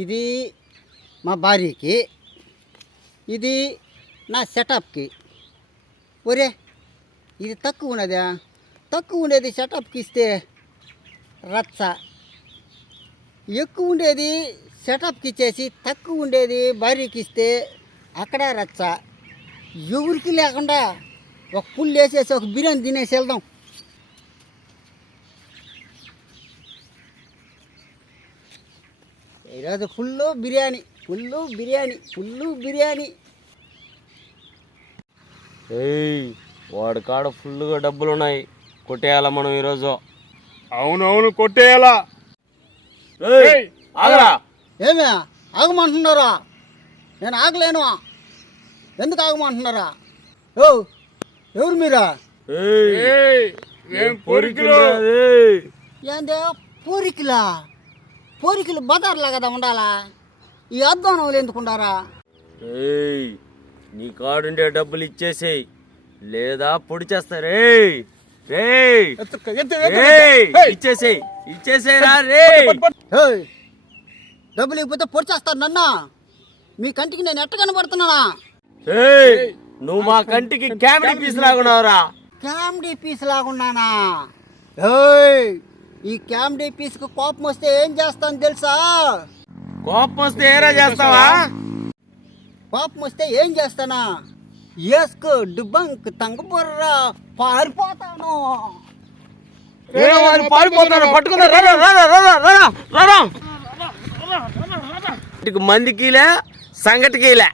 ఇది మా భార్యకి, ఇది నా సెటప్కి. ఒరే ఇది తక్కువ ఉన్నదా? తక్కువ ఉండేది సెటప్కి ఇస్తే రచ్చ, ఎక్కువ ఉండేది సెటప్కి ఇచ్చేసి తక్కువ ఉండేది భార్యకి ఇస్తే అక్కడ రచ్చ. ఎవరికి లేకుండా ఒక పుల్లు వేసేసి ఒక బిర్యానీ తినేసి వెళ్దాం. ఈరోజు full biryani, full biryani, full biryani. వాడి కాడ ఫుల్గా డబ్బులు ఉన్నాయి, కొట్టేయాలా మనం ఈరోజు. అవునవును కొట్టేయాలా. ఆగరా, ఏమే ఆగమంటున్నారా? నేను ఆగలేను. ఎందుకు ఆగమంటున్నారా? ఓ ఎవరు మీరా? ఏందే పూరికిలా? పూరికలు బజార్లా కదా ఉండాలా? ఈ అద్దానం ఎందుకుండారా? నీ కాడుండే డబ్బులు ఇచ్చేసేయి, లేదా పొడి చేస్తారే. ఇచ్చేసేయి, ఇచ్చేసేరా రే. డబ్బులు ఇవ్వకపోతే పొడిచేస్తాను నన్ను. మీ కంటికి నేను ఎట్ట కనబడుతున్నానా? నువ్వు మా కంటికి కామెడీ పీస్ లాగున్నావురా. కామెడీ పీస్ లాగున్నానా? ఈ కామెడీ పీస్కి కోపం వస్తే ఏం చేస్తాను తెలుసా? కోపం వస్తే ఏరా చేస్తావా? కోపం వస్తే ఏం చేస్తానా? ఏస్కు డుబంక్ తంగబుర్రా పారిపోతాను. పారిపోతాను, పట్టుకున్నా. మందికిలే, సంగటికిలే.